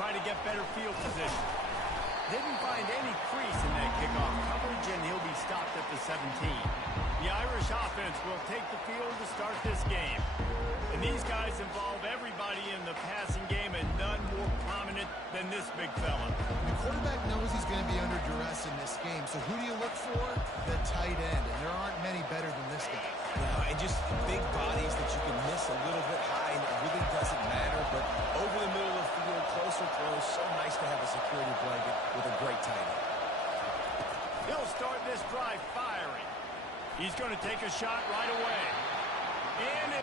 try to get better field position. Didn't find any crease in that kickoff coverage, and he'll be stopped at the 17. The Irish offense will take the field to start this game. And these guys involve everybody in the passing game, and none more prominent than this big fella. The quarterback knows he's going to be under duress in this game, so who do you look for? The tight end, and there aren't many better than this guy. And just big bodies that you can miss a little bit high, and it really doesn't matter, but over the middle of the field, closer throws, so nice to have a security blanket with a great tight end. He'll start this drive firing. He's going to take a shot right away. And it...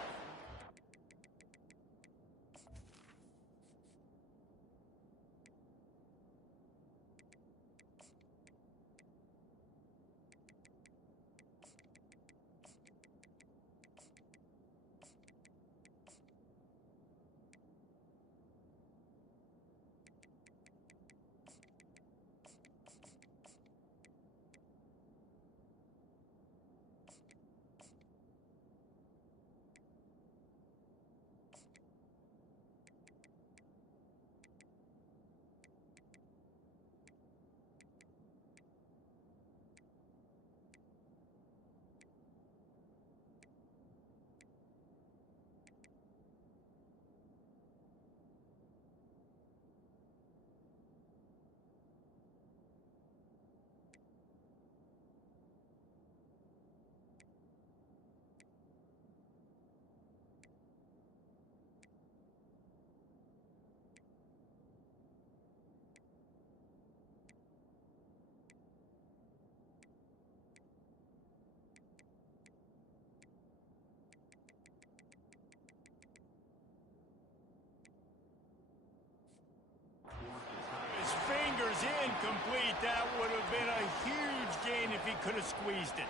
Fingers incomplete. That would have been a huge gain if he could have squeezed it.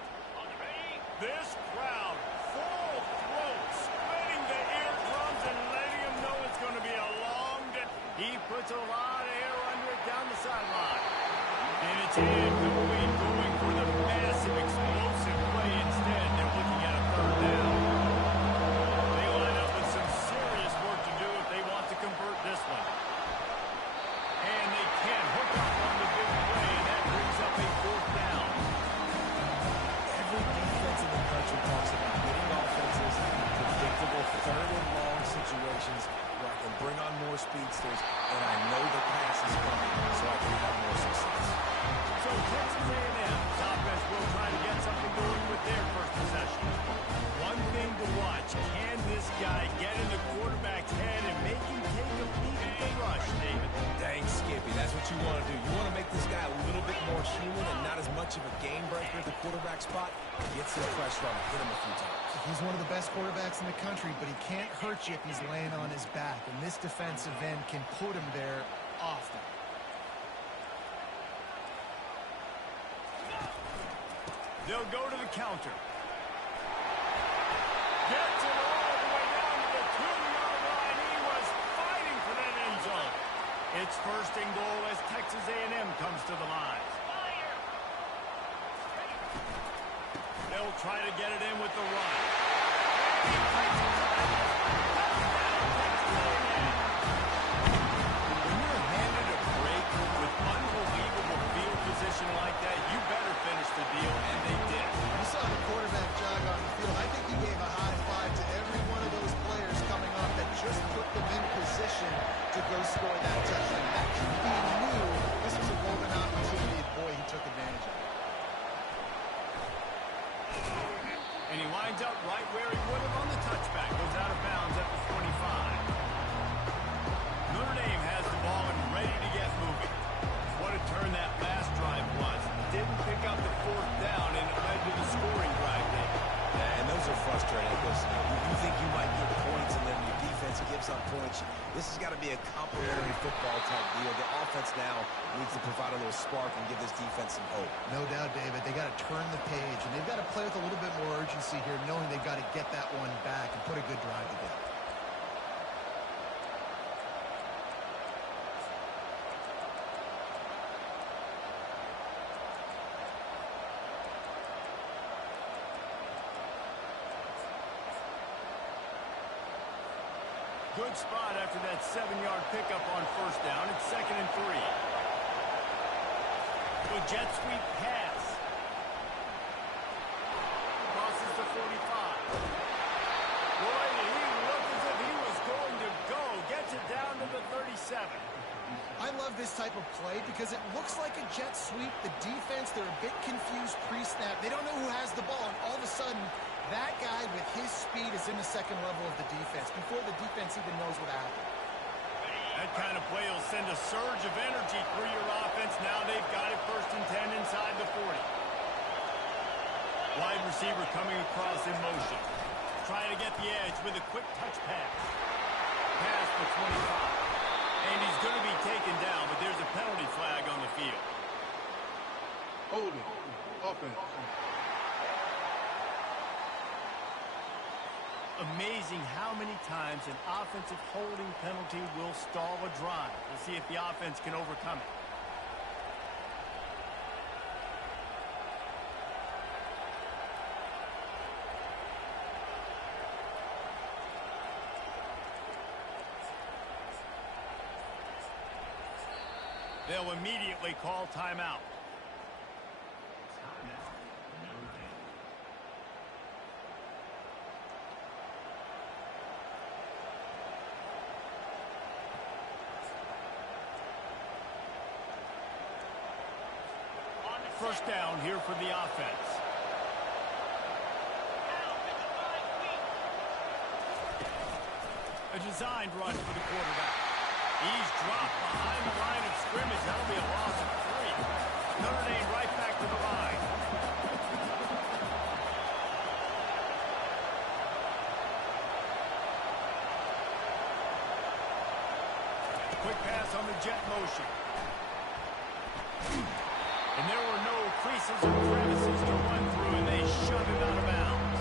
This crowd, full throat, splitting the eardrums and letting him know it's going to be a long day. He puts a lot of air under it down the sideline. And it's incomplete, going for the massive explosive play instead. They're looking at a third down. They line up with some serious work to do if they want to convert this one. And they can't hook up on the big play, and that brings up a fourth down. Every defense in the country talks about hitting offenses in predictable third and long situations where I can bring on more speedsters, and I know the pass is coming, so I can have more success. So Texas A&M's offense will try to get something going with their first possession. One thing to watch, can this guy get in the quarterback's head and make him take a peek at the rush, David? Dang, Skippy, that's what you want to do. You want to make this guy a little bit more human and not as much of a game breaker at the quarterback spot. Get some pressure on him, hit him a few times. He's one of the best quarterbacks in the country, but he can't hurt you if he's laying on his back, and this defensive end can put him there often. They'll go to the counter. Gets it all the way down to the 2-yard line. He was fighting for that end zone. It's first and goal as Texas A&M comes to the line. They'll try to get it in with the run. When you're handed a break with unbelievable field position like that, you better finish the deal, and they did. You saw the quarterback jog on the field. I think he gave a high five to every one of those players coming off that just put them in position to go score that touchdown. That should be new. This was a golden opportunity, and boy, he took advantage of it. And he winds up right where he would have on the touchback. Goes out of bounds at the 25. Notre Dame has the ball and ready to get moving. What a turn that last drive was. Didn't pick up the fourth down, and it led to the scoring drive, David. Yeah, and those are frustrating because you think you might get points, and then your defense gives up points. This has got to be a complementary football type deal. The offense now needs to provide a little spark and give this defense some hope. No doubt, David. They got to turn the page, and they've got to play with a little bit more urgency here, knowing they've got to get that one back and put a good drive together. Good spot after that 7-yard pickup on first down. It's 2nd and 3. The jet sweep pass. Crosses the 45. Boy, did he look as if he was going to go. Gets it down to the 37. I love this type of play because it looks like a jet sweep. The defense, they're a bit confused pre-snap. They don't know who has the ball, and all of a sudden, that guy with his speed is in the second level of the defense before the defense even knows what happened. That kind of play will send a surge of energy through your offense. Now they've got it 1st and 10 inside the 40. Wide receiver coming across in motion. Trying to get the edge with a quick touch pass. Pass for 25. And he's going to be taken down, but there's a penalty flag on the field. Holding. Offense. Amazing how many times an offensive holding penalty will stall a drive. We'll see if the offense can overcome it. They'll immediately call timeout. First down here for the offense. A designed run for the quarterback. He's dropped behind the line of scrimmage. That'll be a loss of 3. Notre Dame right back to the line. Quick pass on the jet motion. And there were no creases or crevices to run through, and they shoved it out of bounds.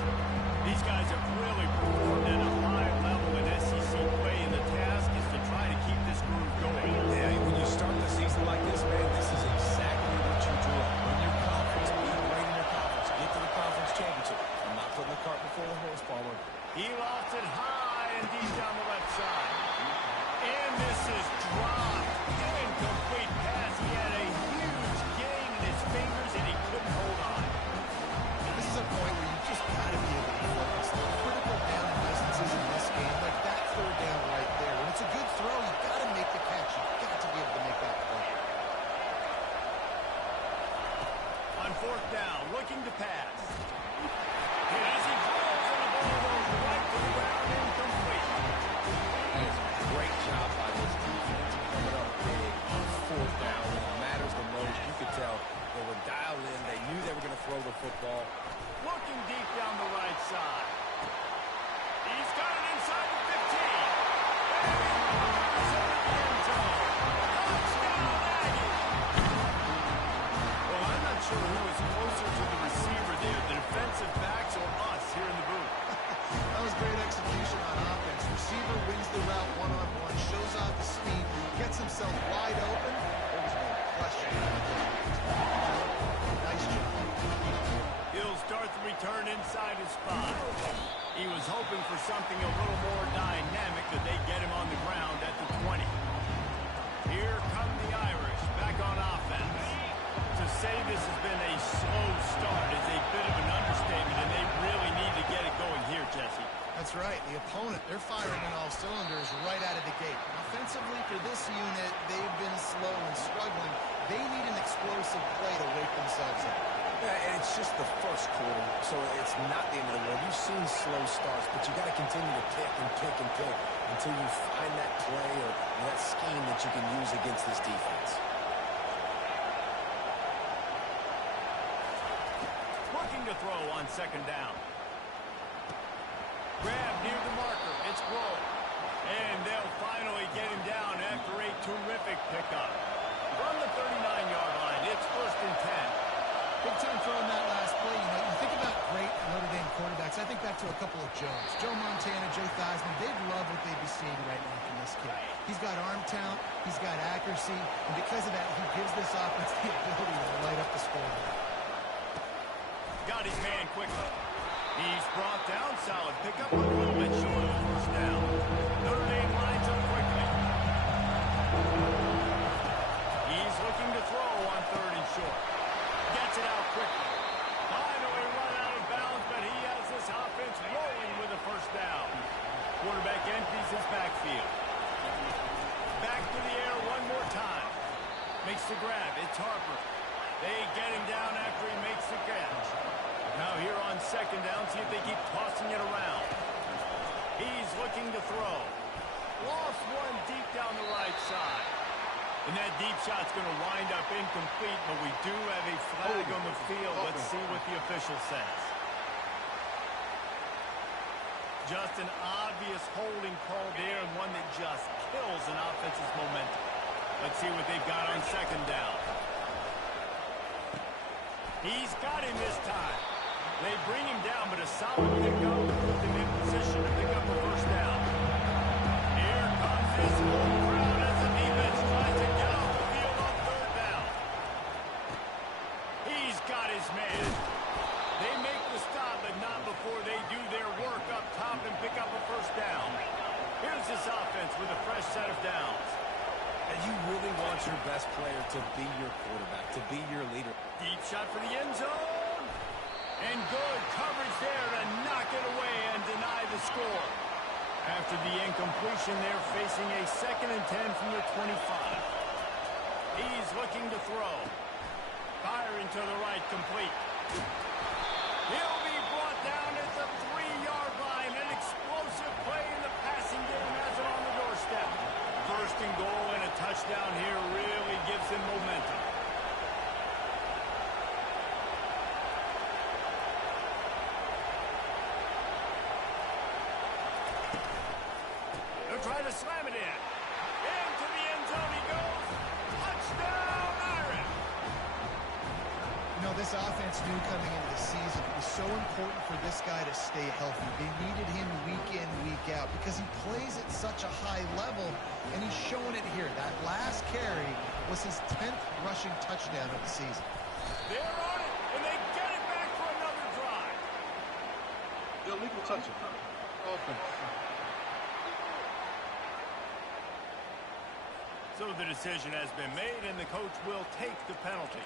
These guys have really performed at a high level in SEC play, and the task is to try to keep this groove going. Yeah, when you start the season like this, man, this is exactly what you do. Win your conference, be great in your conference, get to the conference championship. I'm not putting the cart before the horse, Palmer. He lost it high and deep down the left side. And this is dropped. Incomplete pass. He had a huge gain in his fingers, and he couldn't hold on. This is a point where you just got to be able to focus. The critical down distances in this game, like that 3rd down right there. When it's a good throw, you got to make the catch. You've got to be able to make that play. On 4th down, looking to pass. And as he throws, and the ball goes right to the ground, incomplete. That is a great job by this defense coming up big on 4th down. When it matters the most, you could tell they were dialed in. They knew they were going to throw the football. Looking deep down the right side. He's got it inside the 15. And he fires it in the end zone. Touchdown, Aggies. Well, I'm not sure who was closer to the receiver there, the defensive backs or us here in the booth. That was great execution on offense. Receiver wins the route one-on-one, shows off the speed, gets himself wide open. There was no question. Nice job. He'll start the return inside his spot. He was hoping for something a little more dynamic, that they get him on the ground at the 20. Here come the Irish back on offense. To say this has been a slow start is a bit of an understatement, and they really need to get it going here, Jesse. That's right. The opponent, they're firing on all cylinders right out of the gate. Offensively, for this unit, they've been slow and struggling. They need an explosive play to wake themselves up. Yeah, and it's just the first quarter, so it's not the end of the world. You've seen slow starts, but you got to continue to pick and pick and pick until you find that play or that scheme that you can use against this defense. Looking to throw on 2nd down. Grab near the marker. It's Roll. And they'll finally get him down after a terrific pickup. From the 39-yard line, it's 1st and 10. Big time throw in that last play. You know, you think about great Notre Dame quarterbacks. I think back to a couple of Joes. Joe Montana, Joe Theismann. They'd love what they'd be seeing right now from this kid. He's got arm talent. He's got accuracy. And because of that, he gives this offense the ability to light up the scoreboard. Got his man quickly. He's brought down. Solid pickup, a little bit short of the 1st down. Notre Dame get him down after he makes the catch. Now here on second down, see if they keep tossing it around. He's looking to throw. Lost one deep down the right side. And that deep shot's going to wind up incomplete, but we do have a flag on the field. Let's see what the official says. Just an obvious holding call there, and one that just kills an offense's momentum. Let's see what they've got on second down. He's got him this time. They bring him down, but a solid pickup put them in position to pick up a first down. Here comes this whole crowd as the defense tries to get off the field on third down. He's got his man. They make the stop, but not before they do their work up top and pick up a first down. Here's this offense with a fresh set of downs. And you really want your best player to be your quarterback, to be your leader. Deep shot for the end zone. And good coverage there to knock it away and deny the score. After the incompletion, they're facing a 2nd and 10 from the 25. He's looking to throw. Firing to the right, complete. He'll be brought down at the 3-yard line. An explosive play in the passing game has it on the doorstep. First and goal and a touchdown here really gives him momentum. They'll try to slam it in. Into the end zone he goes. Touchdown, Iron. You know, this offense knew coming into the season it was so important for this guy to stay healthy. They needed him week in, week out because he plays at such a high level, and he's showing it here. That last carry was his 10th rushing touchdown of the season. They're on it, and they get it back for another drive. Illegal touching. Offense. So the decision has been made, and the coach will take the penalty.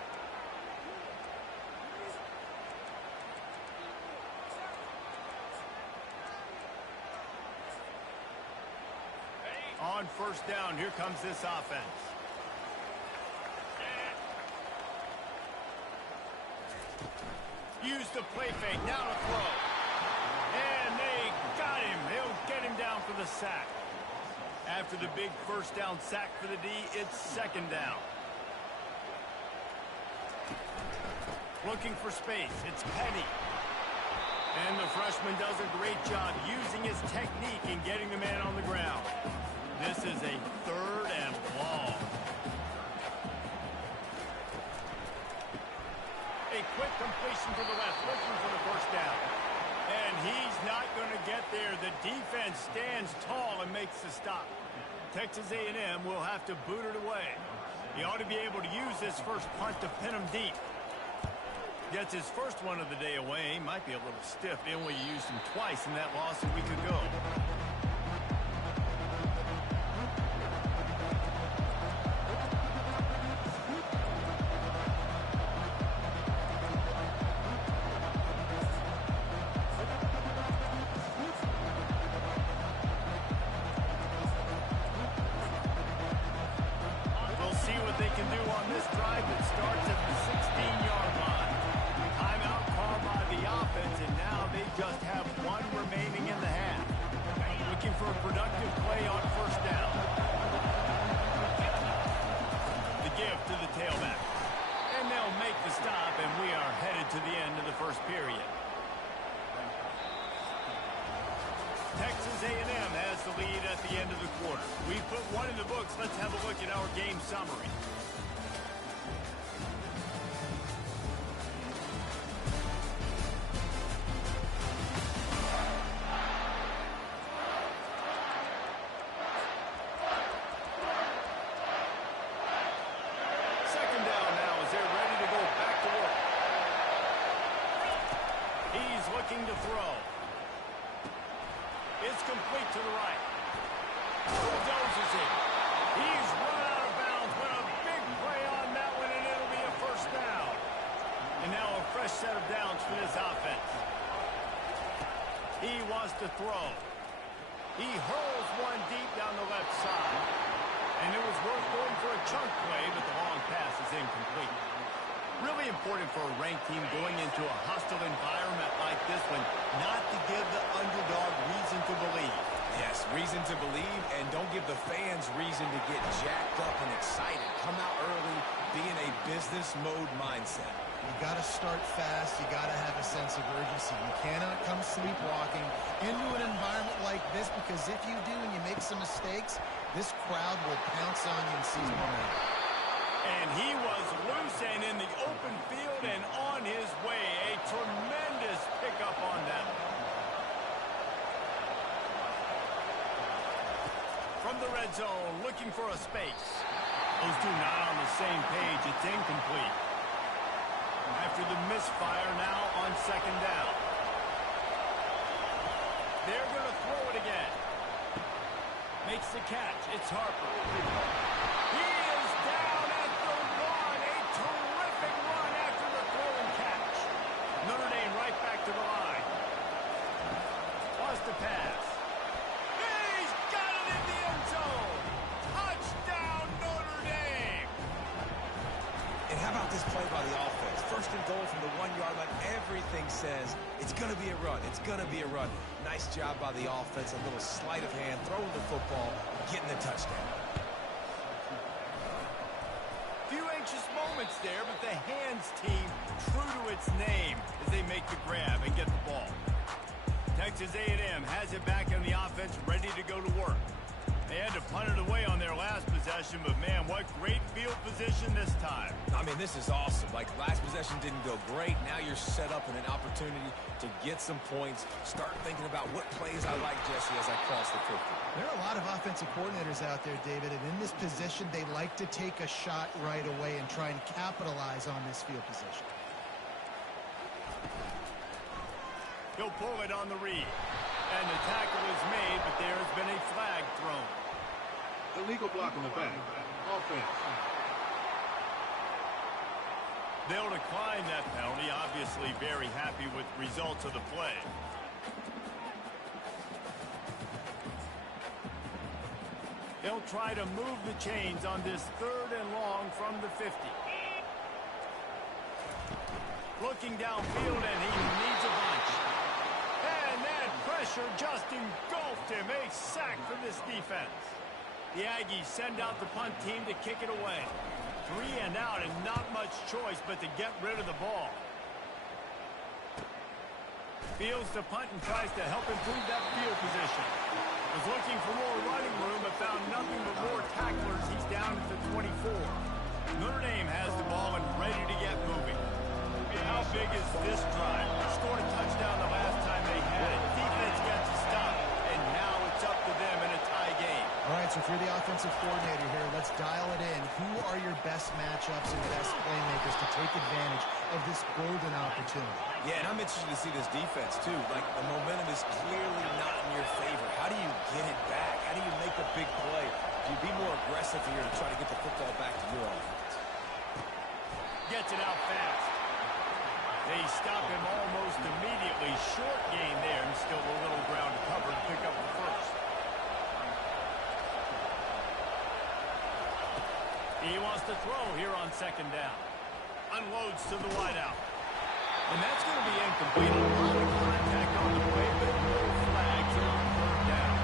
On first down, here comes this offense. Use the play fake, now to throw. And they got him. They'll get him down for the sack. After the big first down sack for the D, it's second down. Looking for space, it's Penny. And the freshman does a great job using his technique and getting the man on the ground. This is a 3rd and long. A quick completion to the left, looking for the first down. And he's not going to get there. The defense stands tall and makes the stop. Texas A&M will have to boot it away. He ought to be able to use this first punt to pin him deep. Gets his first one of the day away. He might be a little stiff. They only used him twice in that loss a week ago. Texas A&M has the lead at the end of the quarter. We've put one in the books. Let's have a look at our game summary. Second down now as they're ready to go back to work. He's looking to throw. It's complete to the right. Bulldozes it. He's run out of bounds, but a big play on that one, and it'll be a first down. And now a fresh set of downs for this offense. He wants to throw. He hurls one deep down the left side. And it was worth going for a chunk play, but the long pass is incomplete. Really important for a ranked team going into a hostile environment like this one, not to give the underdog reason to believe. Yes, reason to believe, and don't give the fans reason to get jacked up and excited. Come out early, be in a business mode mindset. You got to start fast. You got to have a sense of urgency. You cannot come sleepwalking into an environment like this, because if you do and you make some mistakes, this crowd will pounce on you and seize momentum. And he was loose and in the open field and on his way. A tremendous pickup on that one. From the red zone, looking for a space. Those two not on the same page. It's incomplete. After the misfire, now on second down. They're going to throw it again. Makes the catch. It's Harper. He is down at the one. A terrific run after the throw and catch. Notre Dame right back to the line. Lost the pass. He's got it in the end zone. Touchdown, Notre Dame. And how about this play by the offense? First and goal from the 1-yard line. Everything says it's going to be a run. It's going to be a run. Nice job by the offense. A little sleight of hand, throwing the football, getting the touchdown. Few anxious moments there, but the hands team true to its name as they make the grab and get the ball. Texas A&M has it back on the offense, ready to go to work. They had to punt it away on their last possession, but man, what great field position this time. I mean, this is awesome. Like, last possession didn't go great. Now you're set up in an opportunity to get some points. Start thinking about what plays I like, Jesse, as I cross the 50. There are a lot of offensive coordinators out there, David, and in this position, they like to take a shot right away and try and capitalize on this field position. He'll pull it on the read. And the tackle is made, but there has been a flag thrown. Illegal block in the back. Offense. They'll decline that penalty. Obviously very happy with the results of the play. They'll try to move the chains on this 3rd and long from the 50. Looking downfield, and he needs a bunch. And that pressure just engulfed him. A sack for this defense. The Aggies send out the punt team to kick it away. 3 and out, and not much choice but to get rid of the ball. Fields to punt and tries to help improve that field position. Was looking for more running room, but found nothing but more tacklers. He's down at the 24. Notre Dame has the ball and ready to get moving. How big is this drive? Scored a touchdown the last time they had it. Defense gets a stop, and now it's up to them in a tie game. All right, so if you're the offensive coordinator here, let's dial it in. Who are your best matchups and best playmakers to take advantage of this golden opportunity? Yeah, and I'm interested to see this defense, too. Like, the momentum is clearly not in your favor. How do you get it back? How do you make a big play? Do you be more aggressive here to try to get the football back to your offense? Gets it out fast. They stop him almost immediately. Short gain there, and still a little ground to cover to pick up the first. He wants to throw here on second down. Unloads to the wideout. And that's going to be incomplete. A lot of contact on the play, but no flags on third down.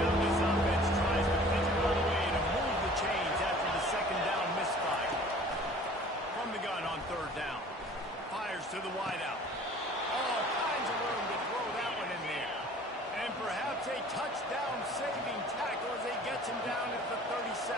Now this offense tries to figure out a way to move the chains after the second down misfire. From the gun on third down. Fires to the wideout. All kinds of room to throw that one in there. And perhaps a touchdown-saving tackle as he gets him down at the 37.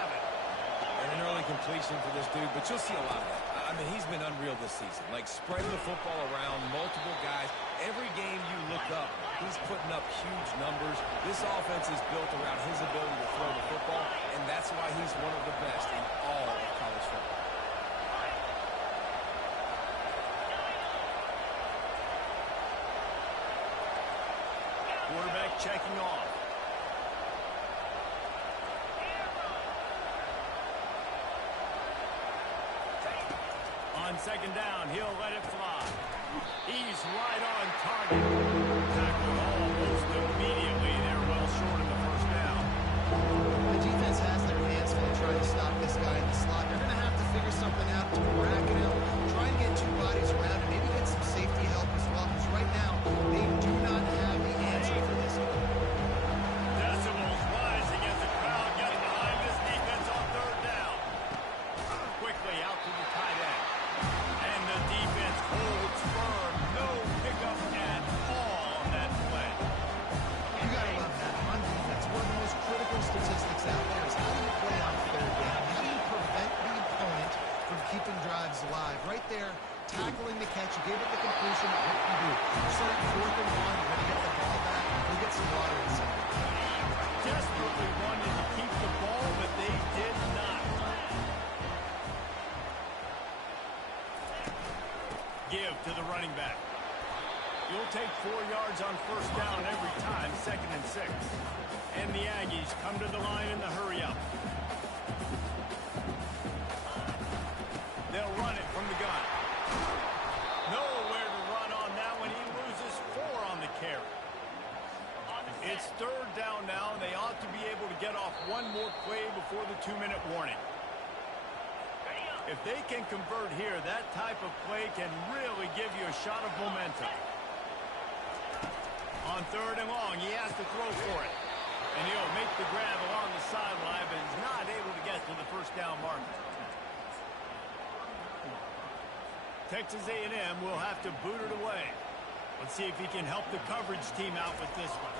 And an early completion for this dude, but you'll see a lot of that. I mean, he's been unreal this season. Like, spreading the football around, multiple guys. Every game you look up, he's putting up huge numbers. This offense is built around his ability to throw the football, and that's why he's one of the best in all of college football. Quarterback checking off. On second down, he'll let it fly. He's right on target. Tackled almost immediately. They're well short of the first down. The defense has their hands full trying to stop this guy in the slot. They're going to have to figure figure something out to bracket him, try and get two bodies around him, maybe get some safety help as well, because right now they do not have the answer for this. Decibels rising as the crowd gets behind this defense on third down. Quickly out to the tight end. And the defense holds firm. No pickup at all on that play. You got to love that. On defense, one of the most critical statistics out there is how do you play on third down? How do you prevent the opponent from keeping drives alive? Right there, tackling the catch. You gave it the completion. What can you do? You start 4th and 1. You're going to get the ball back. You'll get some water inside. Desperately wanted to keep the ball, but they did not. Give to the running back. You'll take 4 yards on first down every time, 2nd and 6. And the Aggies come to the line in the hurry-up. They'll run it from the gun. Nowhere to run on that one. He loses 4 on the carry. It's third down now. They ought to be able to get off one more play before the 2-minute warning. If they can convert here, that type of play can really give you a shot of momentum. On third and long, he has to throw for it. And he'll make the grab along the sideline, but is not able to get to the first down marker. Texas A&M will have to boot it away. Let's see if he can help the coverage team out with this one.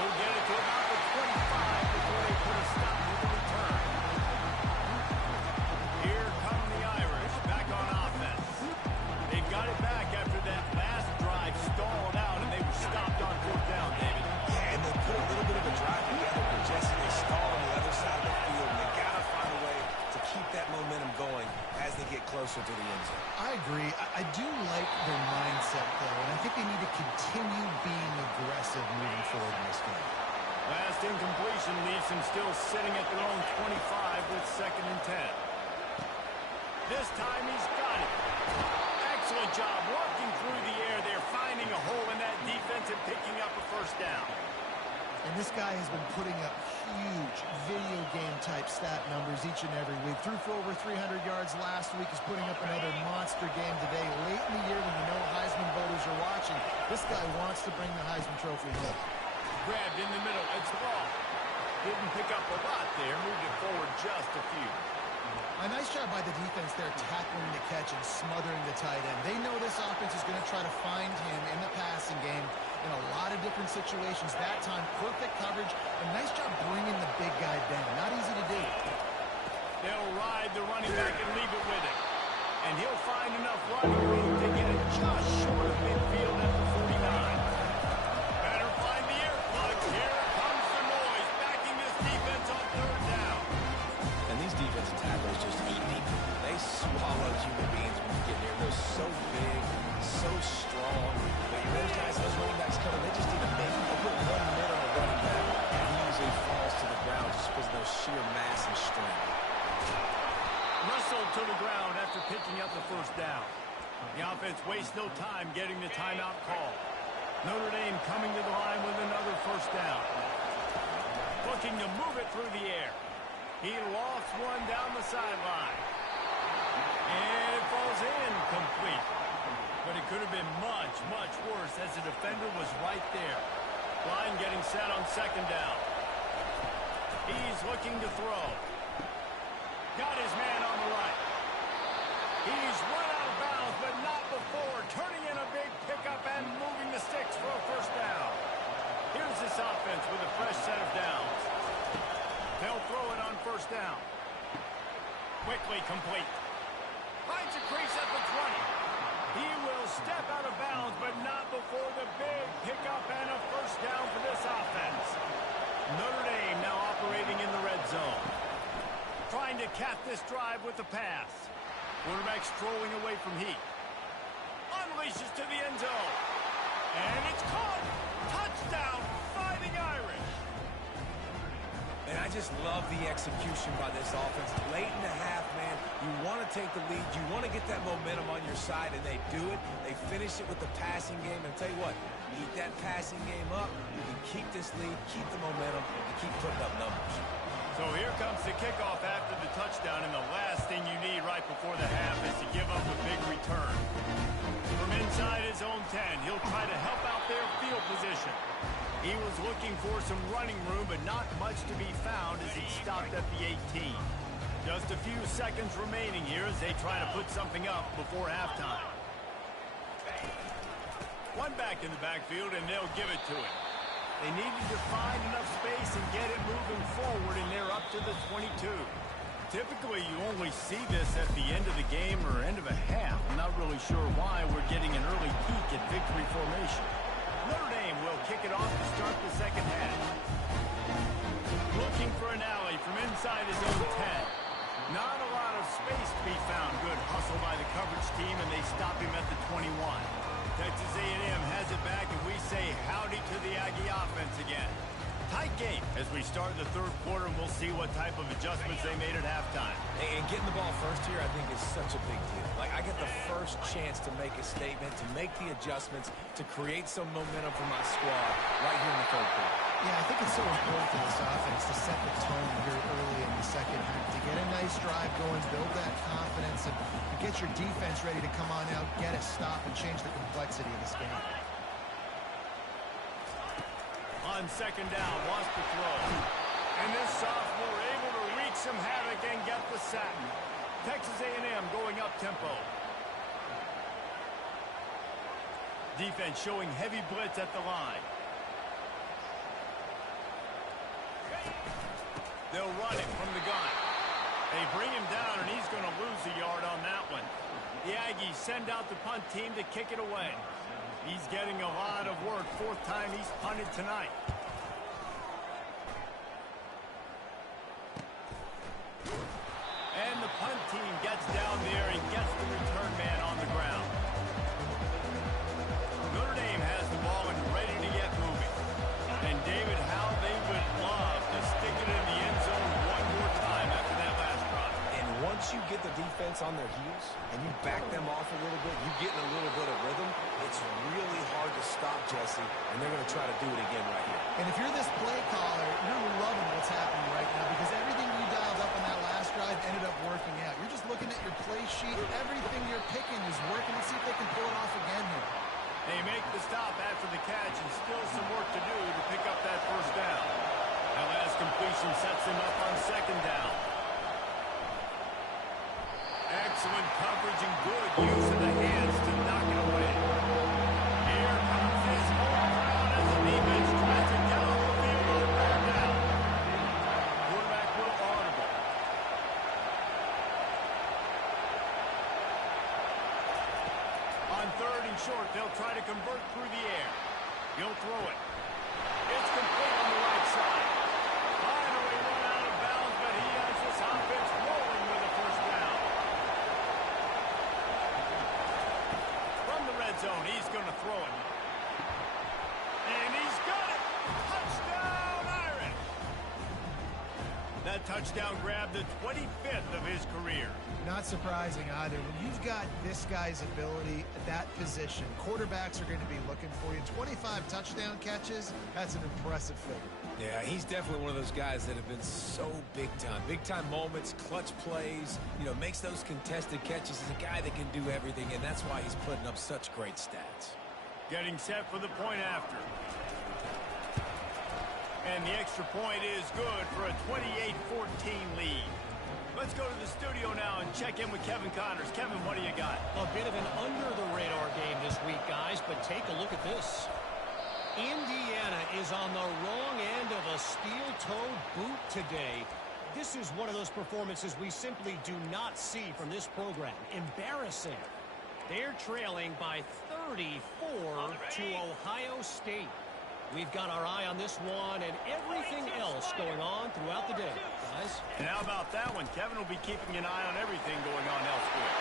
He'll get it to about the 25 before they put a stop to the return. Here come the Irish back on offense. They got it back after that last drive stalled out, and they were stopped on 4th down, David. Yeah, and they put a little bit of a drive together, but Jesse, they stall on the other side of the field, and they got to find a way to keep that momentum going as they get closer to the end zone. I agree. I do like their mindset, though, and I think they need to continue being aggressive moving forward in this game. Last incompletion leaves them still sitting at their own 25 with 2nd and 10. This time he's got it. Excellent job working through the air there, finding a hole in that defense and picking up a first down. And this guy has been putting up huge video game type stat numbers each and every week. Threw for over 300 yards last week. He's putting up another monster game today. Late in the year when you know Heisman voters are watching, this guy wants to bring the Heisman Trophy home. Grabbed in the middle. It's long. Didn't pick up a lot there. Moved it forward just a few. A nice job by the defense there tackling the catch and smothering the tight end. They know this offense is going to try to find him in the passing game in a lot of different situations. That time, perfect coverage, and nice job bringing the big guy down. Not easy to do. They'll ride the running back and leave it with him. And he'll find enough running room to get it just short of midfield at the 49. Better find the earplugs. Here comes the noise, backing this defense on third down. And these defensive tackles just eat deep. They swallow human beings when you get near. They're so big, so strong. But those guys, those running backs coming, they just need to make a put 1 minute on a running back, and he usually falls to the ground just because of their sheer mass and strength. Wrestled to the ground after picking up the first down. The offense wastes no time getting the timeout call. Notre Dame coming to the line with another first down. Looking to move it through the air. He lofts one down the sideline. And it falls incomplete. But it could have been much, much worse as the defender was right there. Line getting set on 2nd down. He's looking to throw. Got his man on the right. He's run out of bounds, but not before. Turning in a big pickup and moving the sticks for a first down. Here's this offense with a fresh set of downs. They'll throw it on first down. Quickly complete. Finds a crease at the 20. He will step out of bounds, but not before the big pickup and a first down for this offense. Notre Dame now operating in the red zone. Trying to cap this drive with the pass. Quarterback strolling away from heat. Unleashes to the end zone. And it's caught. Touchdown, Fighting Irish. And I just love the execution by this offense. Late in the half, man, you want to take the lead. You want to get that momentum on your side, and they do it. They finish it with the passing game. And I'll tell you what, keep that passing game up. You can keep this lead, keep the momentum, and keep putting up numbers. So here comes the kickoff after the touchdown, and the last thing you need right before the half is to give up a big return. From inside his own 10, he'll try to help out their field position. He was looking for some running room, but not much to be found as he stopped at the 18. Just a few seconds remaining here as they try to put something up before halftime. One back in the backfield, and they'll give it to him. They needed to find enough space and get it moving forward, and they're up to the 22. Typically, you only see this at the end of the game or end of a half. I'm not really sure why we're getting an early peek at victory formation. Notre Dame will kick it off to start the second half. Looking for an alley from inside his own 10. Not a lot of space to be found. Good hustle by the coverage team, and they stop him at the 21. Texas A&M has it back, and we say howdy to the Aggie offense again. Tight game as we start the third quarter, and we'll see what type of adjustments they made at halftime. And getting the ball first here, I think, is such a big deal. Like, I get the first chance to make a statement, to make the adjustments, to create some momentum for my squad right here in the third quarter. Yeah, I think it's so important for this offense to set the tone here early in the second half, to get a nice drive going, build that confidence, and get your defense ready to come on out, get a stop, and change the complexity of this game. On second down, wants to throw. And this sophomore able to wreak some havoc and get the sack. Texas A&M going up tempo. Defense showing heavy blitz at the line. They'll run it from the gun. They bring him down, and he's going to lose a yard on that one. The Aggies send out the punt team to kick it away. He's getting a lot of work. Fourth time he's punted tonight. And the punt team gets down there and gets the return man on the ground. Notre Dame has the ball and ready to get moving. And David, how they would love to stick it in the end zone one more time after that last drive. And once you get the defense on their heels and you back them off a little bit, you get in a little bit of rhythm, it's really hard to stop, Jesse, and they're going to try to do it again right here. And if you're this play caller, you're loving what's happening right now because everything you dialed up on that last drive ended up working out. You're just looking at your play sheet. Everything you're picking is working. Let's see if they can pull it off again here. They make the stop after the catch and still some work to do to pick up that first down. That last completion sets him up on second down. Excellent coverage and good use of the hands to knock it away. Here comes his home crowd as the defense tries to get off the field on third down. Quarterback will audible. On third and short, they'll try to convert through the air. He'll throw it. It's complete on the right side. Finally run out of bounds, but he has this offense rolling with a first down. From the red zone, he's going to throw it. And he's got it! Touchdown, Iron! That touchdown grabbed the 25th of his career. Not surprising either. When you've got this guy's ability at that position, quarterbacks are going to be looking for you. 25 touchdown catches, that's an impressive figure. Yeah, he's definitely one of those guys that have been so big time. Big time moments, clutch plays, makes those contested catches. He's a guy that can do everything, and that's why he's putting up such great stats. Getting set for the point after. And the extra point is good for a 28-14 lead. Let's go to the studio now and check in with Kevin Connors. Kevin, what do you got? A bit of an under-the-radar game this week, guys, but take a look at this. Indiana is on the wrong end of a steel-toe boot today. This is one of those performances we simply do not see from this program. Embarrassing. They're trailing by 34 to Ohio State. We've got our eye on this one and everything else going on throughout the day, guys. And how about that one? Kevin will be keeping an eye on everything going on elsewhere.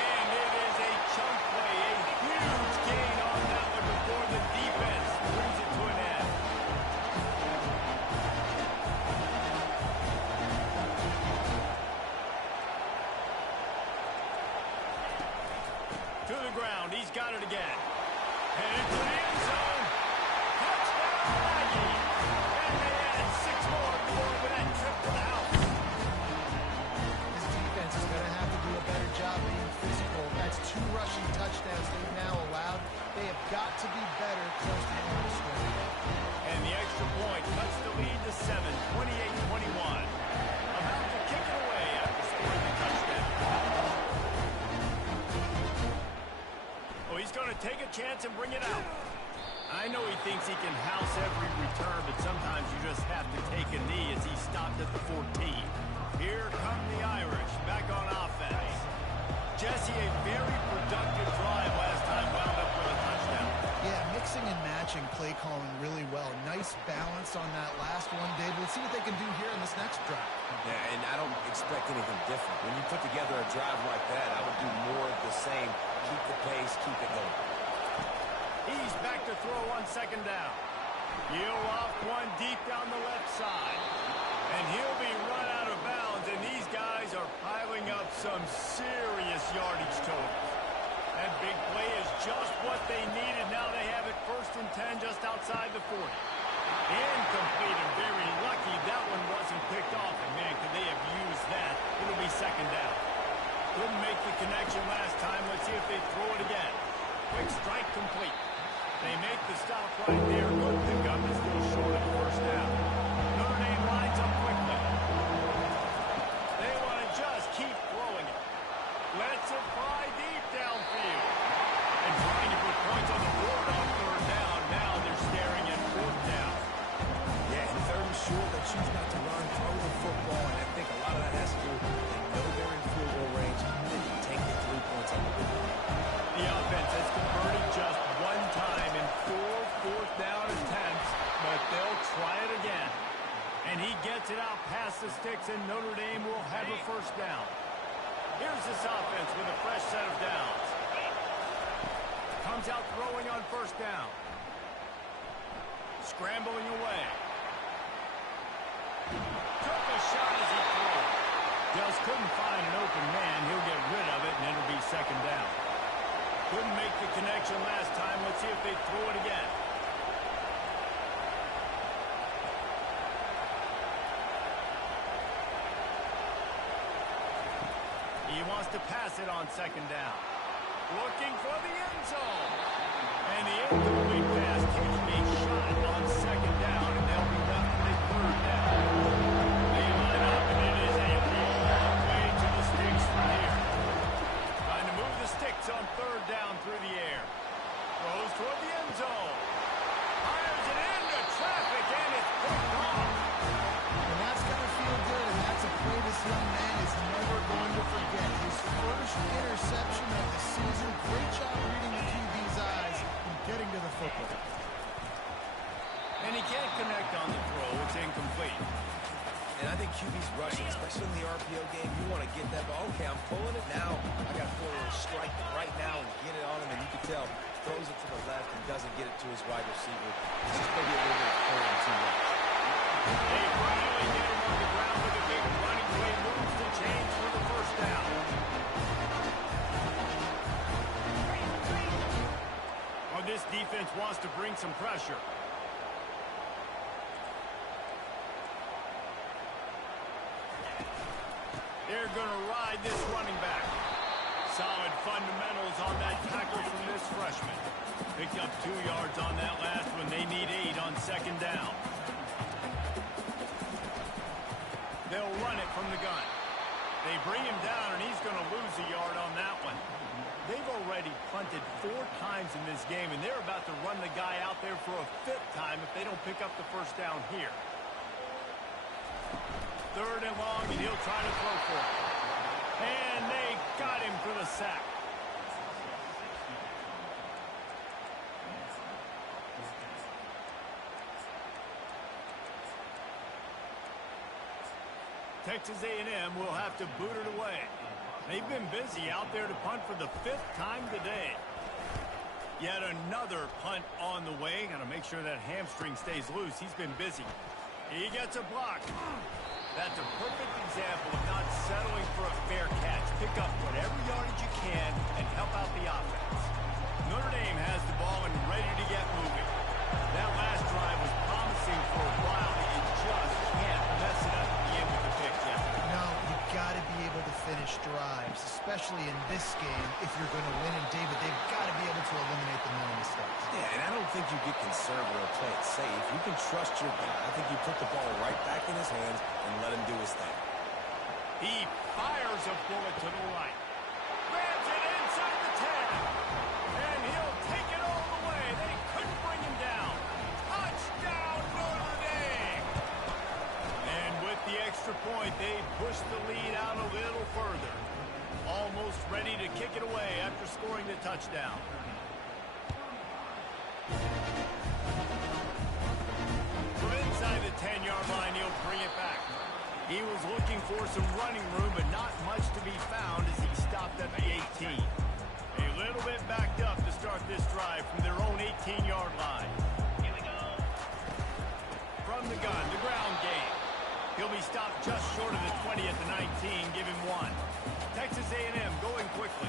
And it is a chunk play, a huge gain on that one before the defense brings it to an end. a chance and bring it out. I know he thinks he can house every return, but sometimes you just have to take a knee as he stopped at the 14. Here come the Irish, back on offense. Jesse, a very productive drive last time, wound up with a touchdown. Yeah, mixing and matching play calling really well. Nice balance on that last one, Dave. Let's see what they can do here in this next drive. Yeah, and I don't expect anything different. When you put together a drive like that, I would do more of the same. Keep the pace, keep it going. He's back to throw on second down. He'll off one deep down the left side. And he'll be run out of bounds, and these guys are piling up some serious yardage totals. That big play is just what they needed. Now they have it 1st and 10 just outside the 40. Incomplete and very lucky that one wasn't picked off. And, man, could they have used that? It'll be second down. Couldn't make the connection last time. Let's see if they throw it again. Quick strike complete. They make the stop right there. Good pickup is still short of the 1st down. Notre Dame lines up quickly. They want to just keep throwing it. Lets it fly deep downfield. And trying to put points on the board on 3rd down. Now they're staring at 4th down. Yeah, and 3rd and short, they choose not to run, throw the football, and I think a lot of that has to do with they know they're in field goal range. They can take the 3 points on the board. The offense has converted just one time in 4 4th down attempts, but they'll try it again. And he gets it out past the sticks, and Notre Dame will have a 1st down. Here's this offense with a fresh set of downs. Comes out throwing on 1st down. Scrambling away. Took a shot as he threw. Just couldn't find an open man. He'll get rid of it, and it'll be 2nd down. Couldn't make the connection last time. Let's see if they throw it again. He wants to pass it on 2nd down. Looking for the end zone. And the incomplete pass takes a shot on 2nd down, and they'll be left with a 3rd down. They line up, and it is a long way to the sticks from here. Trying to move the sticks on 3rd down through the air. Throws toward the end zone. Fires it into traffic, and it's picked off. And that's got to feel good, and that's a play this young man is never going to forget. His 1st interception of the season. Great job reading the QB's eyes and getting to the football. And he can't connect on the throw. It's incomplete. And I think QB's rushing, especially in the RPO game. You want to get that ball. Okay, I'm pulling it now. I got to pull it and strike it right now and get it on him. And you can tell, throws it to the left and doesn't get it to his wide receiver. It's just maybe a little bit of pulling too much. They finally get him on the ground with a big running play. Moves the chains for the 1st down. Well, this defense wants to bring some pressure. They're going to ride this running back. Solid fundamentals on that tackle from this freshman. Picked up 2 yards on that last one. They need 8 on 2nd down. They'll run it from the gun. They bring him down, and he's going to lose a yard on that one. They've already punted 4 times in this game, and they're about to run the guy out there for a 5th time if they don't pick up the 1st down here. 3rd and long, and he'll try to throw for it. And they got him for the sack. Texas A&M will have to boot it away. They've been busy out there to punt for the 5th time today. Yet another punt on the way. Got to make sure that hamstring stays loose. He's been busy. He gets a block. That's a perfect example of not settling for a fair catch. Pick up whatever yardage you can and help out the offense. Notre Dame has the ball and ready to get moving. That last drive was promising for a while, but you just can't mess it up at the end with the pick, Jeff. No, you've got to be able to finish drives, especially in this game. If you're going to win, and David, they've got to be able to eliminate the mental mistakes. Yeah, and I don't think you get conservative or play it safe. You can trust your guy. I think you put the ball right back in his hands and let him do his thing. He fires a bullet to the right. Grabs it inside the 10. And he'll take it point, they push the lead out a little further. Almost ready to kick it away after scoring the touchdown. From inside the 10-yard line, he'll bring it back. He was looking for some running room, but not much to be found as he stopped at the 18. A little bit backed up to start this drive from their own 18-yard line. Here we go. From the gun, the ground game. He'll be stopped just short of the 20 at the 19, give him 1. Texas A&M going quickly.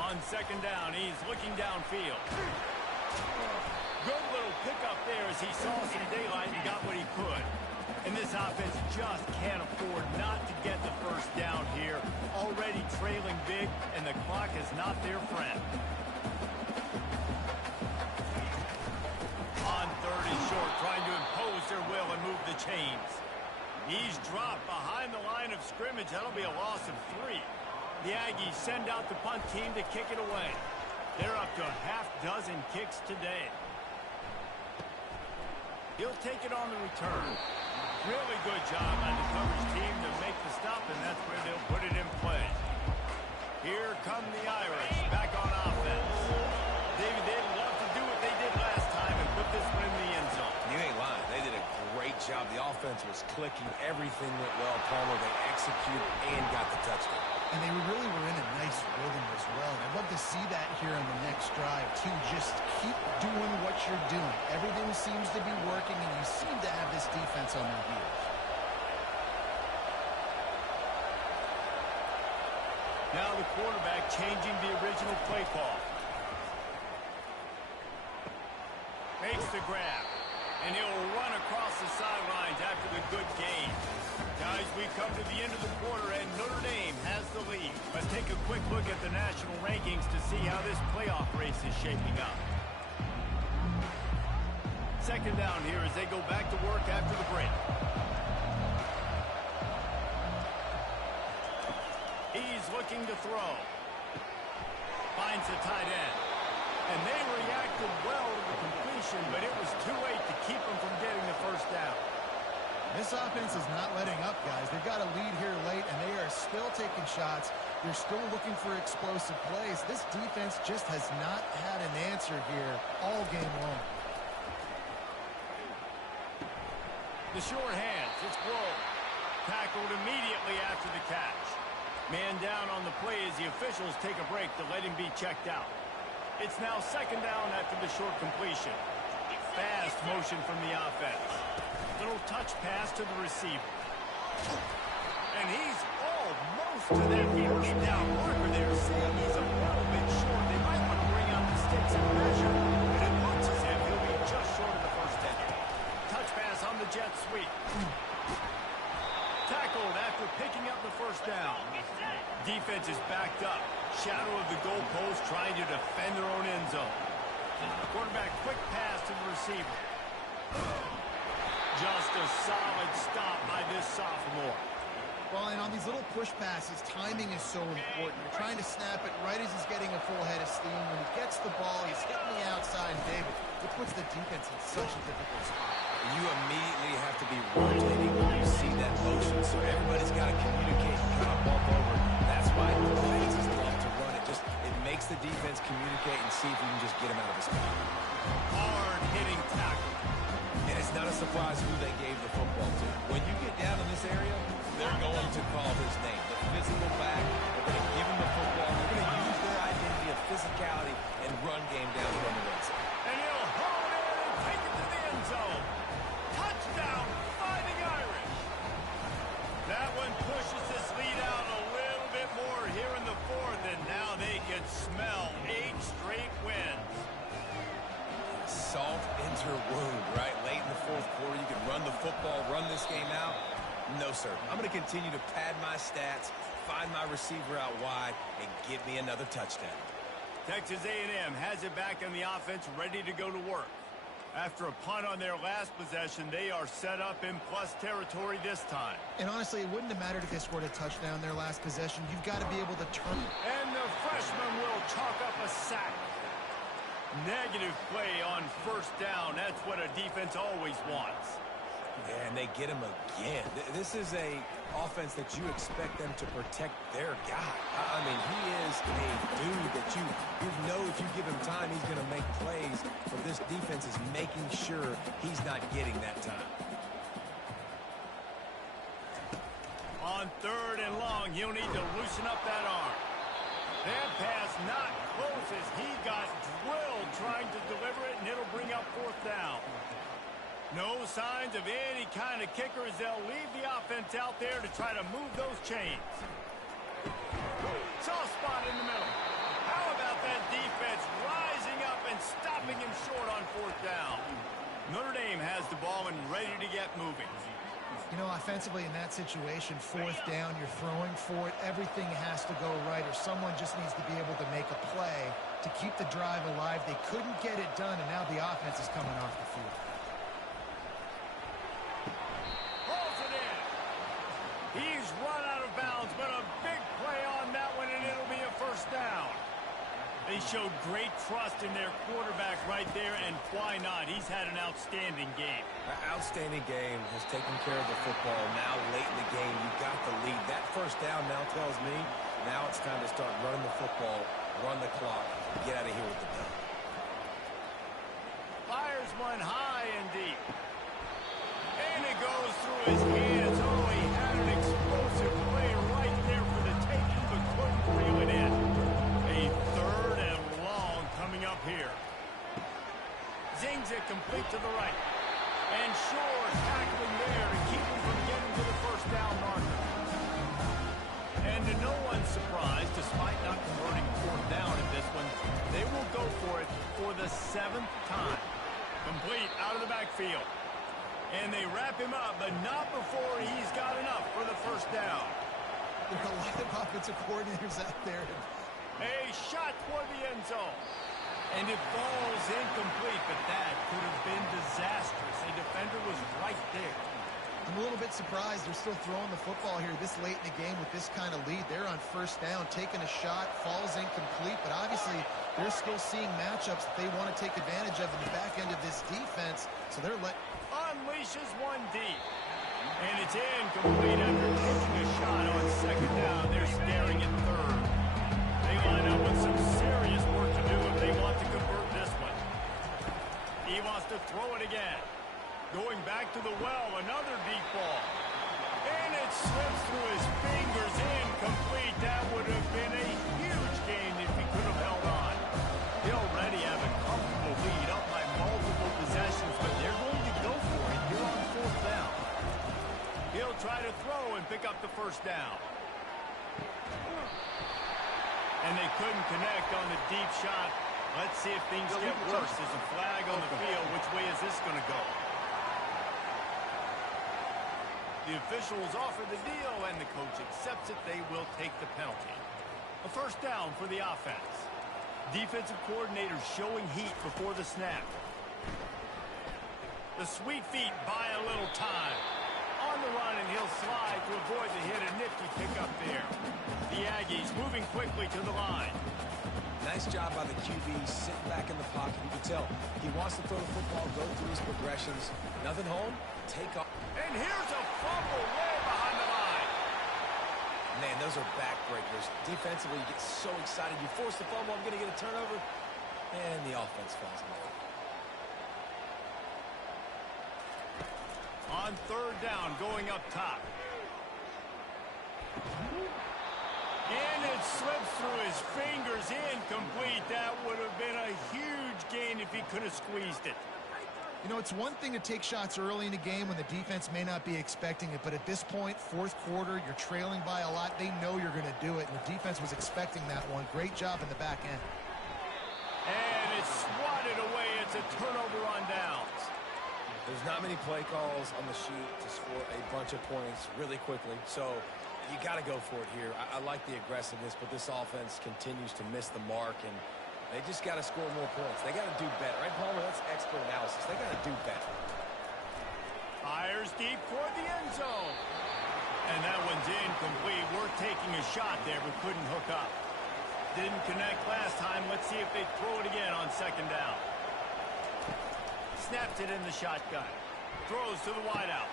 On second down, he's looking downfield. Good little pickup there as he saw some daylight and got what he could. And this offense just can't afford not to get the first down here. Already trailing big, and the clock is not their friend. On third and short, trying to impose their will and move the chains. He's dropped behind the line of scrimmage. That'll be a loss of 3. The Aggies send out the punt team to kick it away. They're up to a half-dozen kicks today. He'll take it on the return. Really good job on the coverage team to make the stop, and that's where they'll put it in play. Here come the Irish back on offense. David, they'd love to do what they did last time and put this one in the end zone. You ain't lying. They did a great job. The offense was clicking. Everything went well. Palmer, they executed and got the touchdown. And they really were in a nice rhythm as well. And I'd love to see that here on the next drive, too. Just keep doing what you're doing. Everything seems to be working, and you seem to have this defense on their heels. Now the quarterback changing the original play call. Makes the grab. And he'll run across the sidelines after the good game. Guys, we come to the end of the quarter, and Notre Dame has the lead. Let's take a quick look at the national rankings to see how this playoff race is shaping up. Second down here as they go back to work after the break. He's looking to throw. Finds the tight end. And they reacted well to the completion, but it was too late to keep them from getting the first down. This offense is not letting up, guys. They've got a lead here late, and they are still taking shots. They're still looking for explosive plays. This defense just has not had an answer here all game long. The short hands, it's Blow. Tackled immediately after the catch. Man down on the play as the officials take a break to let him be checked out. It's now second down after the short completion. Fast motion from the offense. Little touch pass to the receiver. And he's almost to that first down marker there. Saying he's a little bit short. They might want to bring out the sticks and measure. But it looks as if he'll be just short of the first down. Touch pass on the jet sweep. Tackled after picking up the first down. Defense is backed up. Shadow of the goalpost trying to defend their own end zone. Quarterback quick pass to the receiver. Just a solid stop by this sophomore. Well, and on these little push passes, timing is so important. You're trying to snap it right as he's getting a full head of steam. When he gets the ball, he's hitting the outside, David. It puts the defense in such a difficult spot. You immediately have to be rotating when you see that motion, so everybody's got to communicate and kind of bump over. That's why defenses love to run it. It makes the defense communicate and see if you can just get him out of his spot. Hard-hitting tackle. And it's not a surprise who they gave the football to. When you get down in this area, they're going to call his name. The physical back, they're going to give him the football. They're going to use their identity of physicality and run game down on the right side. And he'll hone in and take it to the end zone. Touchdown, Fighting Irish. That one pushes this lead out a little bit more here in the fourth, and now they can smell 8 straight wins. Salt into wound, right? Late in the fourth quarter, you can run the football, run this game out. No, sir. I'm going to continue to pad my stats, find my receiver out wide, and get me another touchdown. Texas A&M has it back on the offense, ready to go to work. After a punt on their last possession, they are set up in plus territory this time. And honestly, it wouldn't have mattered if they scored a touchdown their last possession. You've got to be able to turn it. And the freshman will chalk up a sack. Negative play on first down. That's what a defense always wants. Yeah, and they get him again. This is a offense that you expect them to protect their guy. I mean, he is a dude that you know if you give him time, he's going to make plays. But this defense is making sure he's not getting that time. On third and long, he'll need to loosen up that arm. That pass not close as he got drilled trying to deliver it, and it'll bring up fourth down. No signs of any kind of kicker as they'll leave the offense out there to try to move those chains. Soft spot in the middle. How about that defense rising up and stopping him short on fourth down? Notre Dame has the ball and ready to get moving. You know, offensively in that situation, fourth down, you're throwing for it. Everything has to go right, or someone just needs to be able to make a play to keep the drive alive. They couldn't get it done, and now the offense is coming off the field. He's run out of bounds, but a big play on that one, and it'll be a first down. They showed great trust in their quarterback right there, and why not? He's had an outstanding game. Outstanding game, has taken care of the football. Now, late in the game, you got the lead. That first down now tells me now it's time to start running the football, run the clock, get out of here with the dub. Fires one high and deep. And it goes through his hands. Oh, he had an explosive play right there for the taking, but couldn't reel it in. A third and long coming up here. Zings it complete to the right. And Shore tackling there to keep him from getting to the first down marker. And to no one's surprise, despite not converting fourth down in this one, they will go for it for the 7th time. Complete out of the backfield. And they wrap him up, but not before he's got enough for the first down. There are a lot of offensive coordinators out there. A shot toward the end zone. And it falls incomplete, but that could have been disastrous. A defender was right there. I'm a little bit surprised they're still throwing the football here this late in the game with this kind of lead. They're on first down, taking a shot, falls incomplete, but obviously they're still seeing matchups that they want to take advantage of in the back end of this defense, so they're unleashes one deep. And it's incomplete after taking a shot on second down. They're staring at third. They line up with some serious work to do if they want to convert this one. He wants to throw it again. Going back to the well, another deep ball. And it slips through his fingers, incomplete. That would have been a huge gain if he could have held on. They already have a comfortable lead up by multiple possessions, but they're going to go for it here on fourth down. He'll try to throw and pick up the first down. And they couldn't connect on the deep shot. Let's see if things get worse. There's a flag on the field. Which way is this going to go? The officials offer the deal, and the coach accepts it. They will take the penalty. A first down for the offense. Defensive coordinator showing heat before the snap. The sweet feet buy a little time. On the run, and he'll slide to avoid the hit. A nifty pickup there. The Aggies moving quickly to the line. Nice job by the QB, sitting back in the pocket. You can tell he wants to throw the football, go through his progressions. Nothing home, take off. And here's a fumble way behind the line. Man, those are backbreakers. Defensively, you get so excited. You force the fumble, I'm going to get a turnover, and the offense falls away. On third down, going up top. And it slips through his fingers, incomplete. That would have been a huge gain if he could have squeezed it. You know, it's one thing to take shots early in the game when the defense may not be expecting it, but at this point, fourth quarter, you're trailing by a lot. They know you're going to do it, and the defense was expecting that one. Great job in the back end. And it's swatted away. It's a turnover on downs. There's not many play calls on the sheet to score a bunch of points really quickly, so you got to go for it here. I like the aggressiveness, but this offense continues to miss the mark, and they just got to score more points. They got to do better. Right, Palmer? That's expert analysis. They got to do better. Fires deep toward the end zone. And that one's incomplete. We're taking a shot there, but couldn't hook up. Didn't connect last time. Let's see if they throw it again on second down. Snaps it in the shotgun. Throws to the wideout.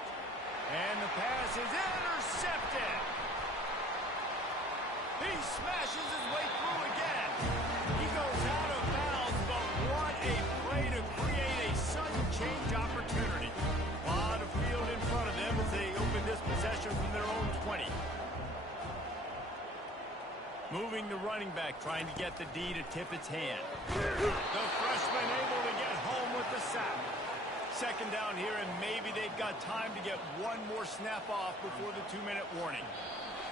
And the pass is intercepted. He smashes his way through again. He goes out of bounds, but what a play to create a sudden change opportunity. A lot of field in front of them as they open this possession from their own 20. Moving the running back, trying to get the D to tip its hand. The freshman able to get home with the sack. Second down here, and maybe they've got time to get one more snap off before the 2-minute warning.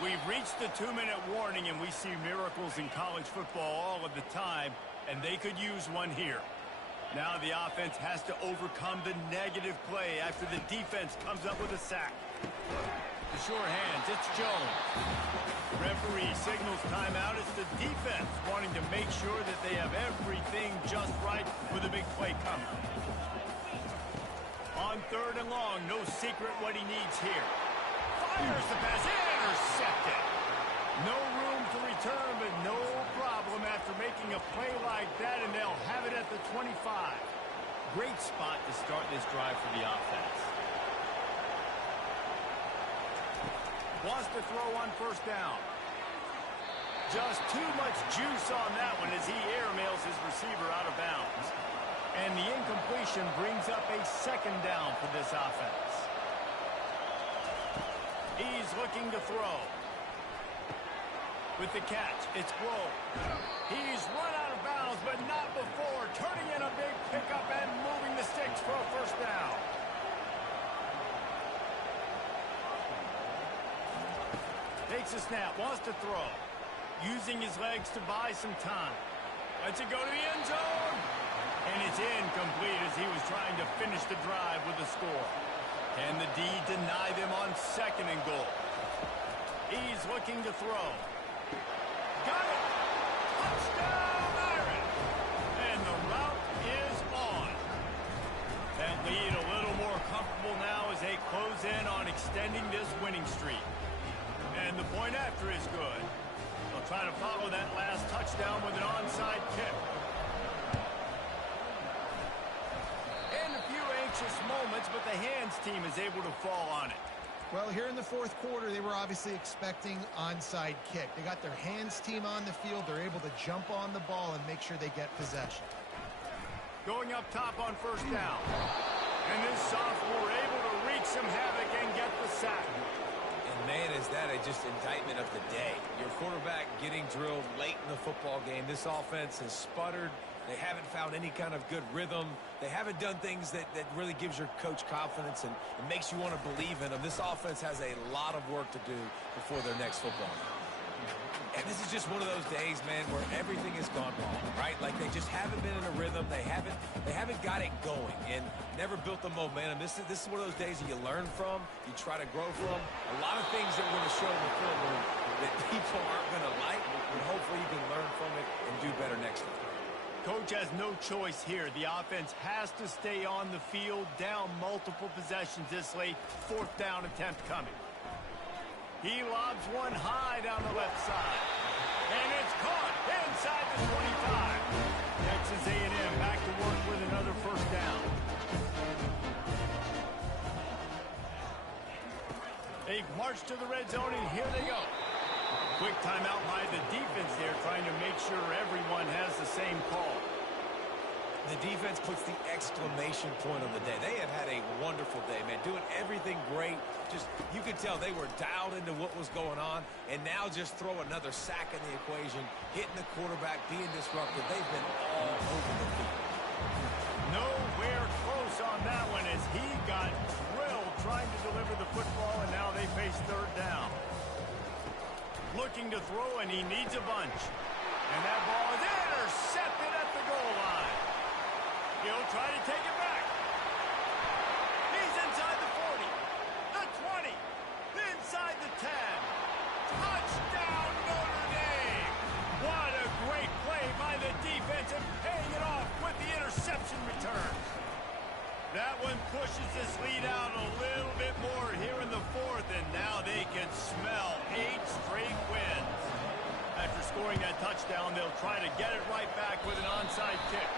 We've reached the 2-minute warning, and we see miracles in college football all of the time, and they could use one here. Now the offense has to overcome the negative play after the defense comes up with a sack. The sure hands, it's Jones. Referee signals timeout. It's the defense wanting to make sure that they have everything just right with a big play coming. On third and long, no secret what he needs here. Fires the pass, intercepted. No room to return, but no problem after making a play like that, and they'll have it at the 25. Great spot to start this drive for the offense. Wants to throw on first down. Just too much juice on that one as he airmails his receiver out of bounds. And the incompletion brings up a second down for this offense. He's looking to throw. With the catch, it's Glow. He's run out of bounds, but not before. Turning in a big pickup and moving the sticks for a first down. Takes a snap, wants to throw. Using his legs to buy some time. Lets it go to the end zone. And it's incomplete as he was trying to finish the drive with a score. Can the D deny them on second and goal? He's looking to throw. Got it! Touchdown, Iron! And the route is on. That lead a little more comfortable now as they close in on extending this winning streak. And the point after is good. They'll try to follow that last touchdown with an onside kick. And a few anxious moments, but the hands team is able to fall on it. Well, here in the fourth quarter, they were obviously expecting onside kick. They got their hands team on the field. They're able to jump on the ball and make sure they get possession. Going up top on first down. And this sophomore able to wreak some havoc and get the sack. And man, is that just indictment of the day. Your quarterback getting drilled late in the football game. This offense has sputtered. They haven't found any kind of good rhythm. They haven't done things that really gives your coach confidence and makes you want to believe in them. This offense has a lot of work to do before their next football game. And this is just one of those days, man, where everything has gone wrong, right? Like they just haven't been in a rhythm. They haven't got it going and never built the momentum. This is one of those days that you learn from, you try to grow from. A lot of things that we're going to show in the film room that people aren't going to like, but hopefully you can learn from it and do better next time. Coach has no choice here. The offense has to stay on the field, down multiple possessions this late. Fourth down attempt coming. He lobs one high down the left side. And it's caught inside the 25. Texas A&M back to work with another first down. They've marched to the red zone, and here they go. Quick timeout by the defense there, trying to make sure everyone has the same call. The defense puts the exclamation point on the day. They have had a wonderful day, man. Doing everything great. Just, you could tell they were dialed into what was going on. And now just throw another sack in the equation. Hitting the quarterback, being disruptive. They've been all over the field. Nowhere close on that one as he got drilled trying to deliver the football, and now they face third down. Looking to throw, and he needs a bunch. And that ball is intercepted at the goal line. He'll try to take it back. He's inside the 40, the 20, inside the 10. Touchdown, Notre Dame. What a great play by the defense and paying it off with the interception return. That one pushes this lead out a little bit more here in the fourth, and now they can smell 8 straight wins. After After scoring that touchdown, they'll try to get it right back with an onside kick.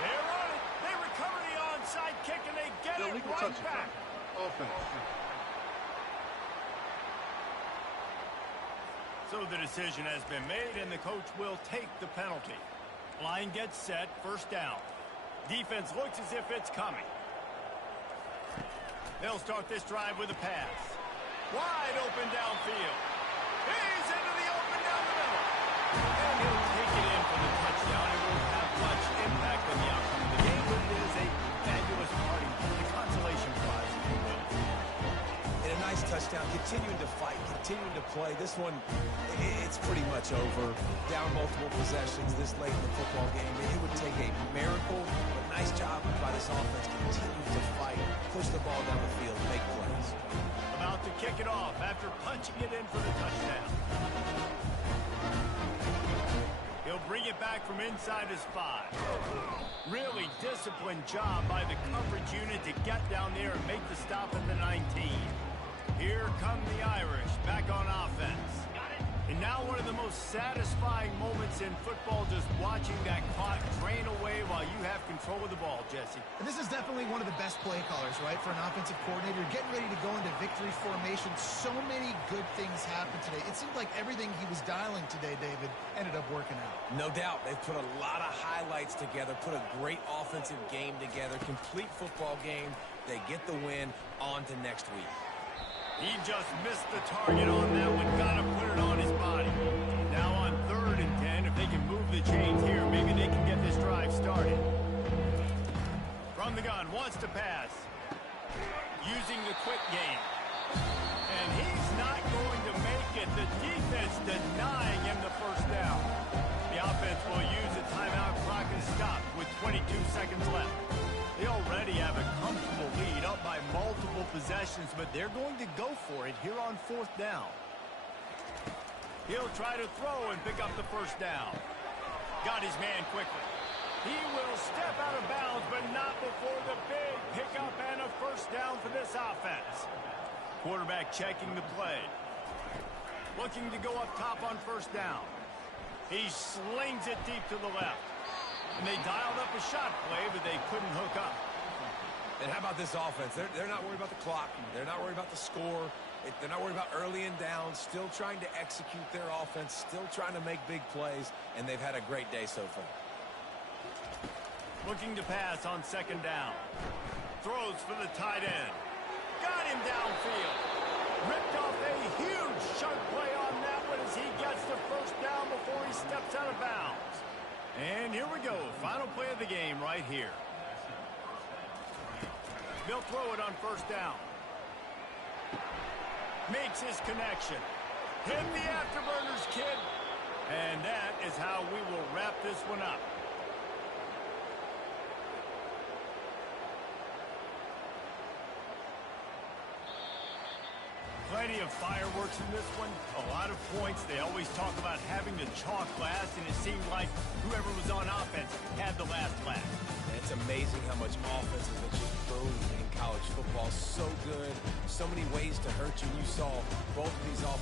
They're on it. They recover the onside kick, and they get it right back. Offense. So the decision has been made, and the coach will take the penalty. Line gets set, first down. Defense looks as if it's coming. They'll start this drive with a pass. Wide open downfield. He's into the open down the middle. And he'll take it in for the touchdown. It won't have much impact on the outcome of the game, but it is a fabulous party. The consolation prize, if you will. And a nice touchdown, continuing to fight, continuing to play. This one, it's pretty much over. Down multiple possessions this late in the football game. It would take a miracle, but nice job by this offense continuing to fight, push the ball down the field, make plays. About to kick it off after punching it in for the touchdown. He'll bring it back from inside his 5. Really disciplined job by the coverage unit to get down there and make the stop at the 19. Here come the Irish back on offense. And now one of the most satisfying moments in football, just watching that clock drain away while you have control of the ball, Jesse. And this is definitely one of the best play callers, right, for an offensive coordinator. You're getting ready to go into victory formation. So many good things happened today. It seemed like everything he was dialing today, David, ended up working out. No doubt. They've put a lot of highlights together, put a great offensive game together, complete football game. They get the win. On to next week. He just missed the target on that one. Got to put it on his body. Now on 3rd and 10, if they can move the chains here, maybe they can get this drive started. From the gun, wants to pass. Using the quick game. And he's not going to make it. The defense denying him the first down. The offense will use a timeout. Clock is stopped with 22 seconds left. They already have a comfortable lead, up by multiple possessions, but they're going to go for it here on 4th down. He'll try to throw and pick up the first down. Got his man quickly. He will step out of bounds, but not before the big pickup and a first down for this offense. Quarterback checking the play. Looking to go up top on first down. He slings it deep to the left. And they dialed up a shot play, but they couldn't hook up. And how about this offense? They're not worried about the clock. They're not worried about the score. They're not worried about early and down. Still trying to execute their offense. Still trying to make big plays. And they've had a great day so far. Looking to pass on 2nd down. Throws for the tight end. Got him downfield. Ripped off a huge chunk play on that one as he gets the first down before he steps out of bounds. And here we go. Final play of the game right here. They'll throw it on first down. Makes his connection. Hit the afterburners, kid. And that is how we will wrap this one up. Plenty of fireworks in this one. A lot of points. They always talk about having the chalk last, and it seemed like whoever was on offense had the last laugh. It's amazing how much offense has just boomed in college football. So good. So many ways to hurt you. You saw both of these offenses.